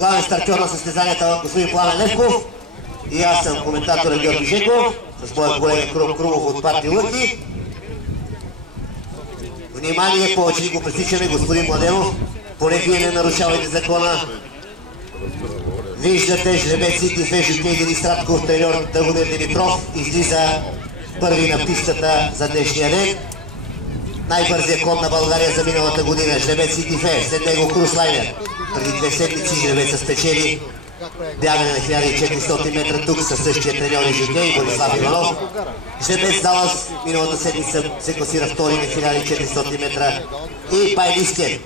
Главен стартьор на състезанията господин Пламен Левков и аз съм коментатора Георги Жеков с моя колега Крумов от партия Лъки. Внимание, повече ни го пресичаме, господин Младенов, поне вие не нарушавайте закона. Виждате жребеците в Жукей Денис Радков, треньор Драгомир Димитров излиза първи на пистата за днешния ден. Най-бързият кон на България за миналата година, жребец Итифе, след него Крус Лайнер. Преди 2 седмици жребеца спечели бягане на 1400 метра тук със същия треньор и жокей Борислав Иванов. Жребец Далас миналата седмица се класира втори на 1400 метра. И Байлискен,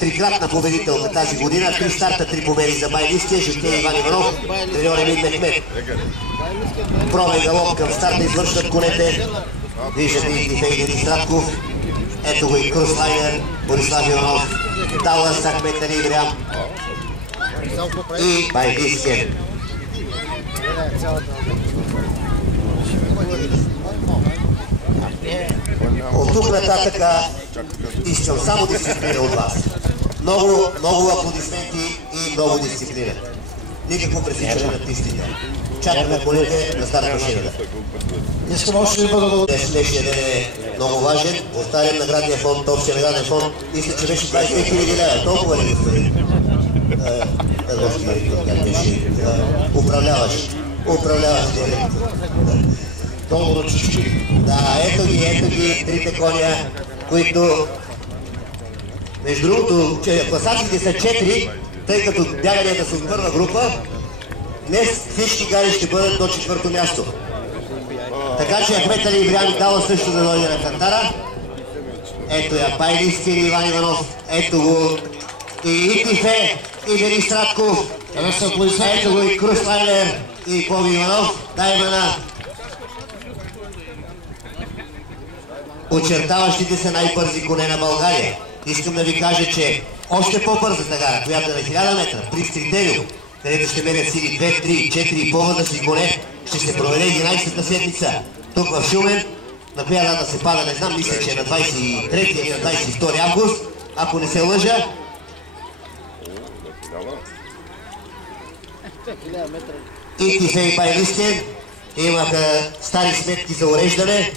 трикратна победителка тази година, 3 старта, 3 победи за Байлискен, жокей Иван Иванов, треньор Емин Мехмет. Пробен галоп към старта извършват конете. Виждате Итифе и Денис Радков. Ето го и Крус Лайнер, Борислав Иванов, Далас, Ахмет Али Ибрям и Байлискен. От тук нататък искам само дисциплина от вас. Много аплодисменти и много дисциплина. Никакво пресичане на пистите. Чакаме колите на старта машината. Искам още да бъда... Днешния ден е много важен. Повтарям наградния фонд, общия награден фонд. Мисля, че беше 20 000 лева. Толкова ли господин? Управляваш директор. Долу чички. Да, ето ги, трите коня, които... Между другото, класациите са 4, тъй като бяганията са от първа група. Днес всички гари ще бъдат до 4-то място. Така че Ахмет Али Ибрям дала също да дойде на кантара. Ето я Байлискен и Иван Иванов. Ето го и Итифе и Денис Радков. Ето го и Крус Лайнер и Боби Иванов. Дай имена. Очертаващите се най-бързи коне на България. Искам да ви кажа, че още по-бързата гара, която е на 1000 метра, при Стрителю, където ще мерят сили 2, 3, 4 и по-възрастни коне, ще се проведе 11-та седмица. Тук в Шумен, на коя дата се пада, не знам, мисля, че е на 23 или на 22 август, ако не се лъжа. Итифе и Байлискен имаха стари сметки за уреждане,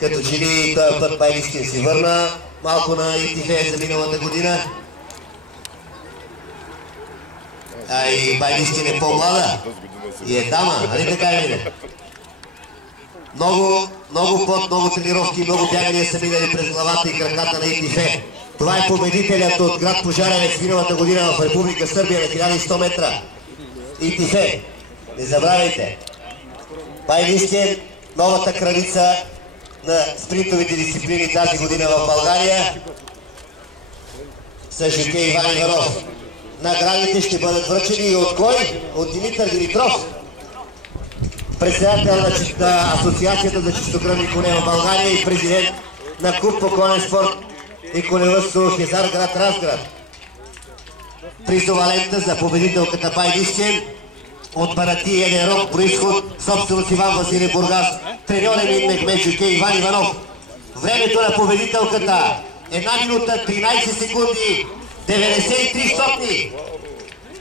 като че ли този път Байлискен си върна малко на Итифе за миналата година. А и Байлискен е по-млада и е дама, нали така е ли? Много пот, много тренировки, много бягания са минали през главата и краката на Итифе. Това е победителят от град Пожаревец миналата година в Република Сърбия на 1100 метра. Итифе, не забравяйте. Байлискен, новата кралица на спринтовите дисциплини тази година в България. С жокей Иван Иванов. Наградите ще бъдат връчени и от кой? От Димитър Димитров, председател на Асоциацията за чистокръвни коне в България и президент на Клуб по конен спорт и коневъдство Хезар град Разград. Призова лента за победителката Байлискен от Барати Едерок, произход собственост Иван Василев Бургас, треньор Емин Мехмет, жокей Иван Иванов. Времето на победителката 1 минута 13 секунди 93 стотни.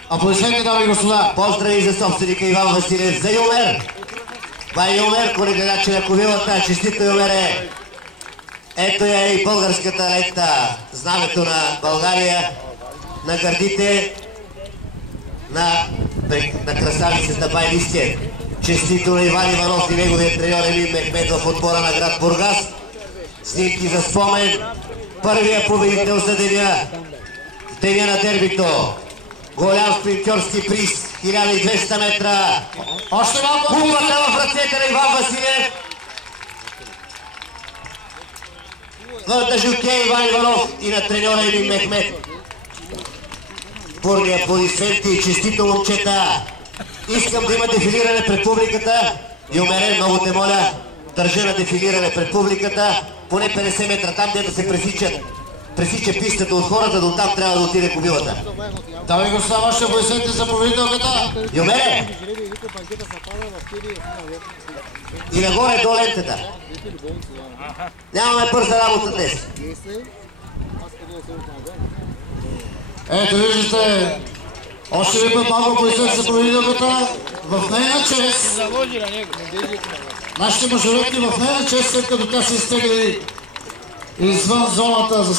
Аплодисменти, дами и господа. Поздрави за собственика Иван Василев, за Юмер. Това е Юмер, колегаче на ковилата, честито Юмере. Ето я и българската лента, знамето на България, на гърдите на красавицата Байлискен. Честито на Иван Иванов и неговия треньор Емин Мехмет в отбора на град Бургас. Снимки за спомен. Първия победител за деня. Деня на дербито. Голям спринтьорски приз, 1200 метра. Още малко. Купата в ръцете на Иван Василев. На жокей Иван Иванов и на треньора Емин Мехмет. Бурни аплодисменти, честито момчета. Искам да има дефилиране пред публиката. Юмере, много те моля, държа на дефилиране пред публиката. Поне 50 метра там, дето се пресича пистата от хората, до там трябва да отиде кобилата. Дами и господа, още аплодисменти за победителката. Юмере! И нагоре до лентата. Нямаме бърза работа днес. Ето виждате Още един път малко поясете за победителката в нейна чест. Нашите мажоретки в нейна чест, след като тя се изтегли извън зоната за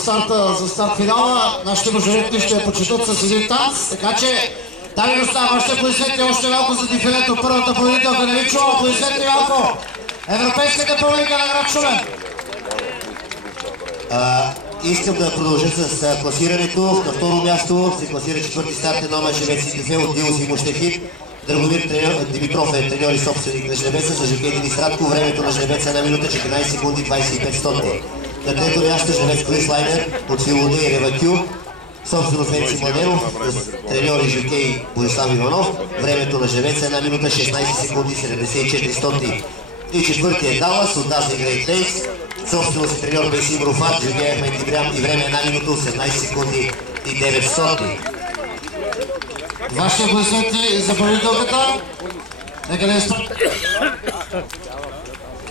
старт финала, нашите мажоретки ще я почетат с един танц, така че дами и господа, ще поясете още малко за дефилето. Първата победителка, не ви чува, поясете малко. Европейската публика на град Шумен. Искам да продължа с класирането. На второ място се класира четвърти стартен номер Жребец Ситифе от Дилос и Мущехин. Драгомир Димитров е треньор и собственик на Жребеца за жокей Димистратко. Времето на Жребеца е 1 минута 14 секунди 25 стоти. На трето място Жребец Крис Лайнер от Филоне и Реватю. Собствено Фенци Младенов, треньор и жокей Борислав Иванов. Времето на Жребеца е 1 минута 16 секунди 74 стоти. И четвъртия Далас от Дазни Грейт Лейкс. Собствено си треньор Бесим Руфат, жокей Ахмед Ибрям и време 1 минута 18 секунди и 9 стоти. Вашите поясете за победителката. Нека да е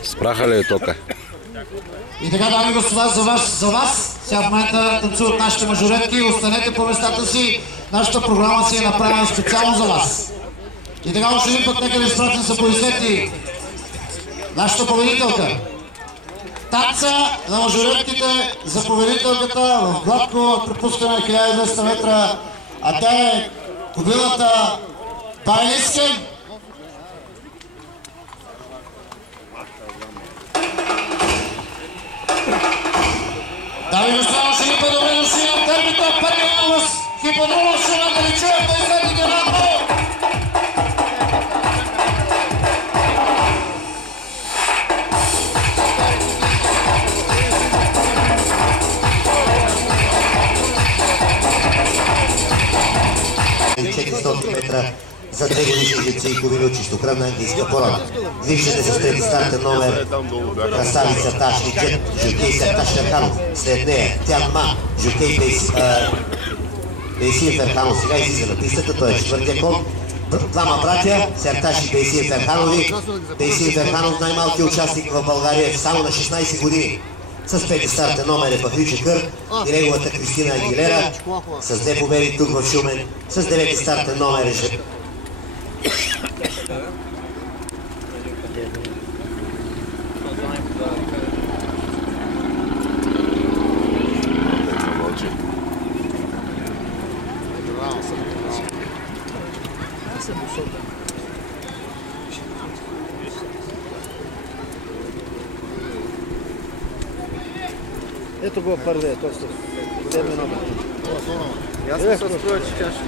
Спраха ли е тока? И така, дами и господа, за вас. Сега в момента танцуват нашите мажоретки. Останете по местата си. Нашата програма си е направена специално за вас. И така, още един път нека да изпратим за поясете нашата победителка. Танца на мажоретките за победителката в гладко пропускане на 1200 метра. А тя е кобилата Байлиски. Дами и господа, още ни по-добре дошли на дербито. 1 август, хиподрома Шумен, да ни чуем да излезете малко. Метра за 2 годишни жици и кобили от чистокръвна английска порода. Виждате с трети стартен номер красавица Ташни Джет, жокей Серташ Ферханов. След нея Тян Ма, жокей Бейсия Ферханов. Сега излиза на пистата, той е четвъртия кон. Двама братя, Серташ и Бейсия Ферханови. Бейсия Ферханов, най-малкият участник в България, е само на 16 години. С пети стартен номер е Патриче Кърк и неговата Кристина Агилера с 2 победи тук в Шумен. С 9 стартен номер е Ето го първият, точно. 7 номер. Аз не се строя, че тя ще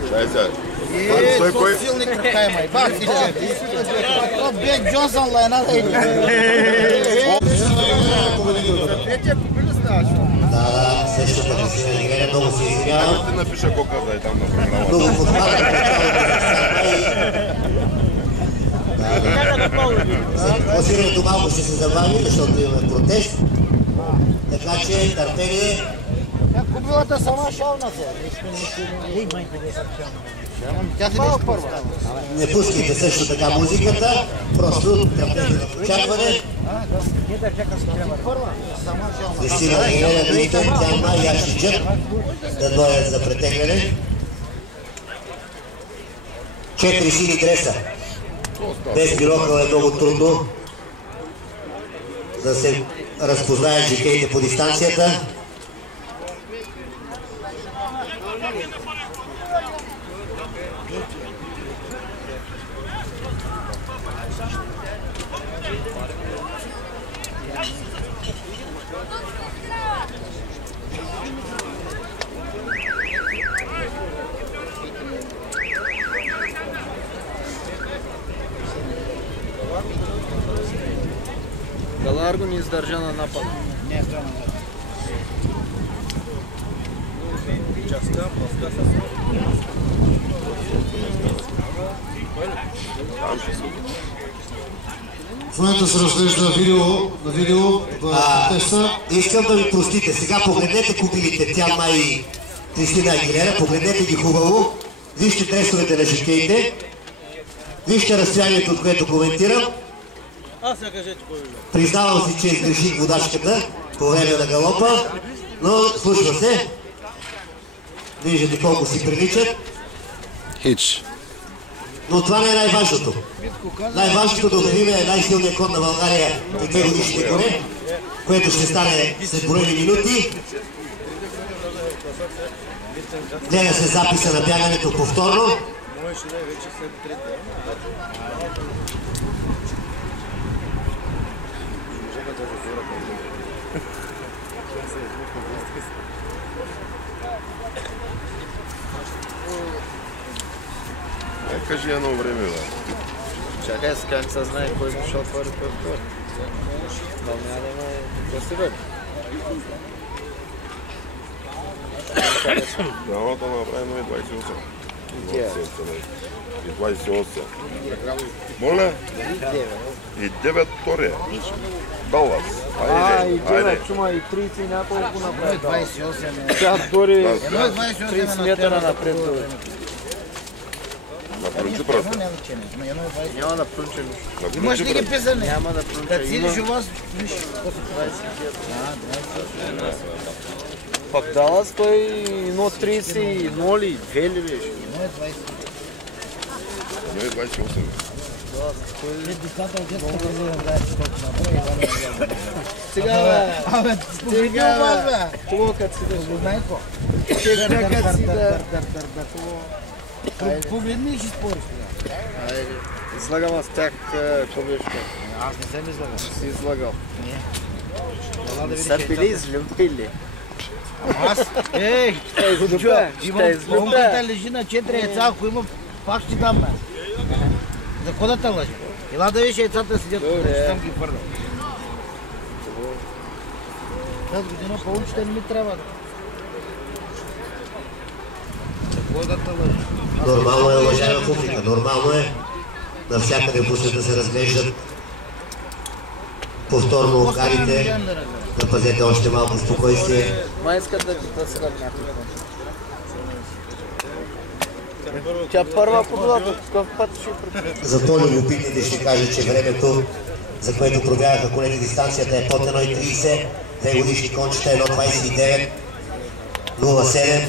Той кой силни крака има. Това Бек Джонсън лайна да иде. Третия купили ставаш. Да, същата Кристина Агилера, много се извинявам. Ти напиша кока да е там на програма. Много подпада класирането малко ще се забави, защото имаме протест. Така че търпение. Купилата сама шална се. Тя се беше първа. Не пускайте също така музиката, просто търпение на очакване. Кристина Агилера, Дуитън, Тяма и Аши Джет да дойдат за претегляне. 4 сини дреса. Без бирокъл е много трудно да се разпознаят жокеите по дистанцията. Галарго не издържа на напад. В момента се разглежда видео теста. Искам да ви простите. Сега погледнете кобилите Тяма и Кристина Агилера. Погледнете ги хубаво. Вижте дресовете на жокеите. Вижте разстоянието, от което коментирам. Признавам си, че изгреших водачката по време на галопа, но случва се. Виждате колко си приличат. Хич. Но това не е най-важното. Най-важното да обявим е най-силният кон на България и 2 годишните коне, което ще стане след броени минути. Гледа се записа на бягането повторно. Кажи едно време, бе. Чакай, сега не се знае кой ще отвори първо. Но няма да има какво си бъде. Трябва да направим и 28. И 28. Моля? И 9 втория. Далас. И 9 чума и 30 и няколко напред. 28. Тя втори 30 метра напред. Наплюнчи просто. Няма да плюнче нищо. Имаш ли ги писане? Няма да плюнче. Да седиш у вас, виж. 29. Пак Далас той 1.30 и 0 и 2 ли беше? Не е 28. Сега бе! Абе, Сега бе! бе! Чего като си да Го знае какво? Сега като си да... Погледни и ще спориш. Айде. Излагам аз тях, какво беше? Аз не съм излагал. Си излагал. Не. Са били излюбили. Аз? Ей! Ще излюбя. Колката лежи на 4 яйца, ако има, пак ще дам, бе. За какво да те лъжи? Ела да виж яйцата седят, ще съм ги пърдал. Тази година повече не ми трябва. За какво да те лъжи? Нормално е, уважаема публика, нормално е навсякъде по света се разглеждат повторно карите. Запазете още малко спокойствие. Май искат да се някакво. Тя първа победа, какъв път ще припред? За по-любопитните ще кажа, че времето, за което пробягаха конете дистанцията е под 1.30, 2 годишни кончета 1.29, 0.7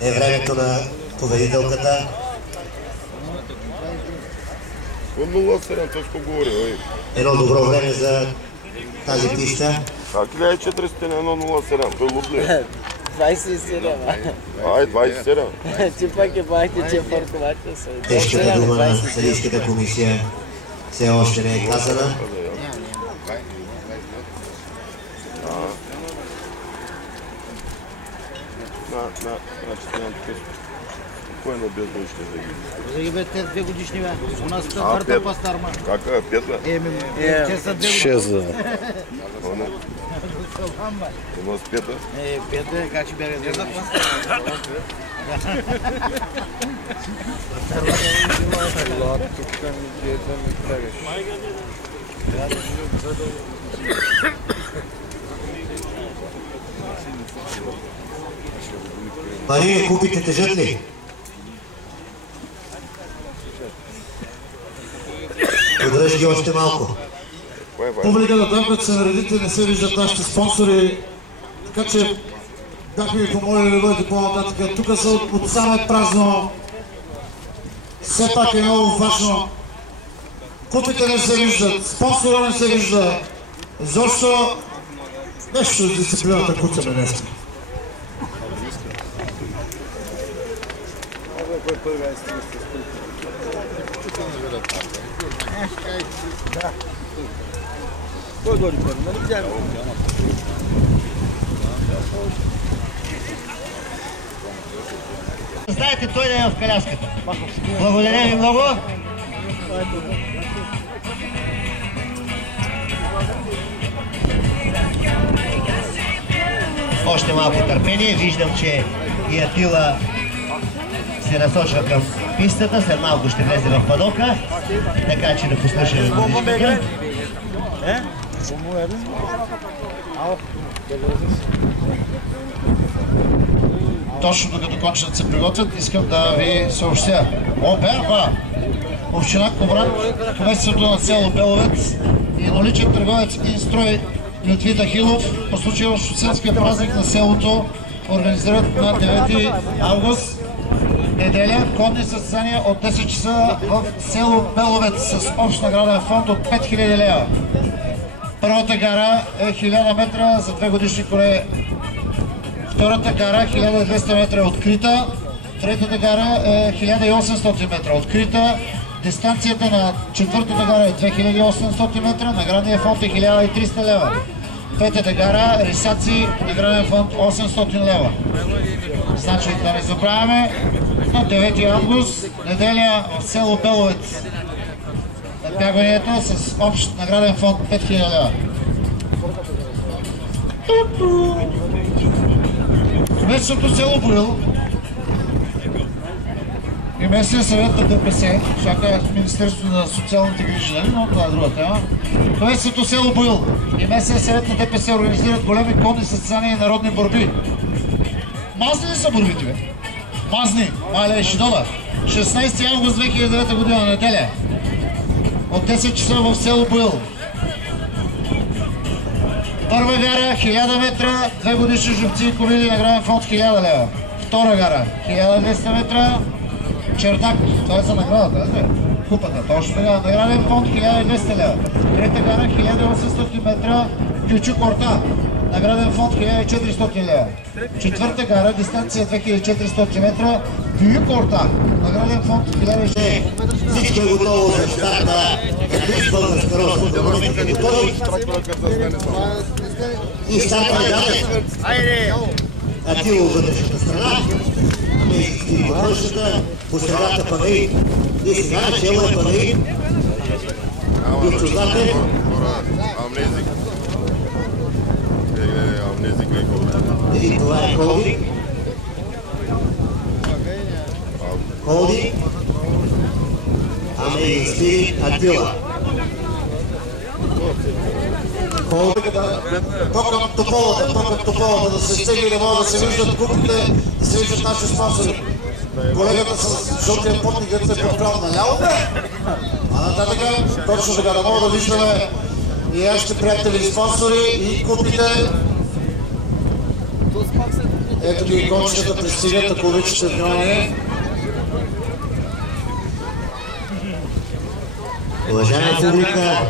е времето на победителката. От 0.7 точно говори, ой. Едно добро време за тази писта. Как ли е 400 на 1.07? Той луп ли е? 27, Ай, 27. Ти пак е бахте, че парковача са. Тежката дума на Съдийската комисия все още не е казана. Значи нямам такъв. Кой е на бездой ще да ги? За ги бе, те 2 годишни бе. У нас са върта пастарма. Кака е? 5 бе? Те са 2 годишни. 6 бе. У нас 5 бе? 5 бе, как ще бяга 2 пастарма? Мария, купите тежат ли? Подръж ги още малко. Публиката там, като се наредите, не се виждат нашите спонсори, така че бяхме ви помолили да бъдете по-нататък. Тук са от самое празно. Все пак е много важно. Купите не се виждат, спонсора не се вижда. Защо нещо с дисциплината куцаме днес. Кой дори първо? Нали бяга? Знаете, той да е в коляската. Благодаря ви много. Още малко търпение. Виждам, че и Атила се насочва към пистата. След малко ще влезе в падока. Така че да послушаме музичката. Точно докато кончетата се приготвят, искам да ви съобщя. Оберва! Община Коврат, кметството на село Беловец и едноличен търговец Инстрой Лютви Хилов по случай рождественския празник на селото организират на 9 август неделя конни състезания от 10 часа в село Беловец с общ награден фонд от 5000 лева. Първата гара е 1000 метра за 2 годишни коне. Втората гара 1200 метра е открита. Третата гара е 1800 метра открита. Дистанцията на четвъртата гара е 2800 метра. Наградният фонд е 1300 лева. Петата гара, рисаци, награден фонд 800 лева. Значи да не забравяме, на 9 август, неделя в село Беловец. Надбягванията с общ награден фонд 5000 лева. Местното село Боил и местния съвет на ДПС, чака Министерството на социалните грижи, нали? Но това е друга тема. Местното село Боил и местния съвет на ДПС организират големи конни състезания и народни борби. Мазни ли са борбите, бе? Мазни, мале Шидода. 16 август 2009 година, неделя. От 10 часа в село Боил. Първа гара 1000 метра, 2 годишни живци и ковили, награден фонд 1000 лева. Втора гара 1200 метра, чердак, това е за наградата, не? Купата, точно така, награден фонд 1200 лева. Трета гара 1800 метра, Кючук Орта, награден фонд 1400 лева. Четвърта гара, дистанция 2400 метра, Кючук Орта, награден фонд 1600 метра. Всичко е готово за старта. Българска роза. Готови? И старта на градата. Атило вътрешната страна. Мейски вътрешната. По средата Павей. И сега начало е Павей. Гюрчо Златев. И това е Холдинг. Холдинг. Ами Спирит Атила. Холдинг да покам тополата, да се цели, не могат да се виждат купите, да се виждат нашите спонсори. Колегата с жълтия потник се е подправил наляво, а нататък точно така да мога да виждаме и нашите приятели и спонсори и купите. Ето ги кончетата пристигат, ако обичате внимание. Уважаема публика,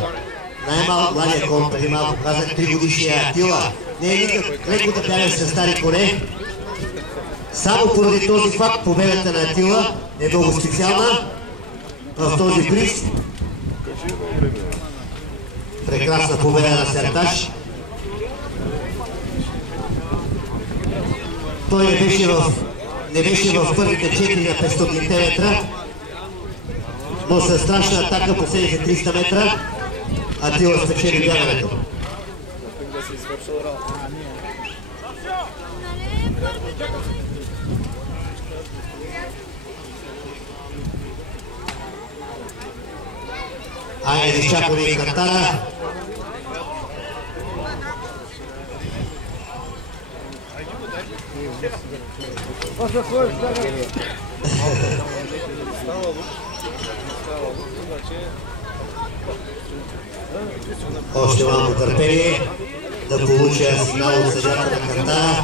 най-малко младия кон, преди малко казах, 3 годишния Атила. Не е никак леко да бягаш с стари коне. Само поради този факт победата на Атила е много специална в този приз. Прекрасна победа на Сертаж. Той не беше в първите 4 на 500 метра, но със страшна атака по последните 300 метра Атила спечели бягането. Айде да изчакваме и картара. Още малко търпение да получа сигнал от съдията на картара.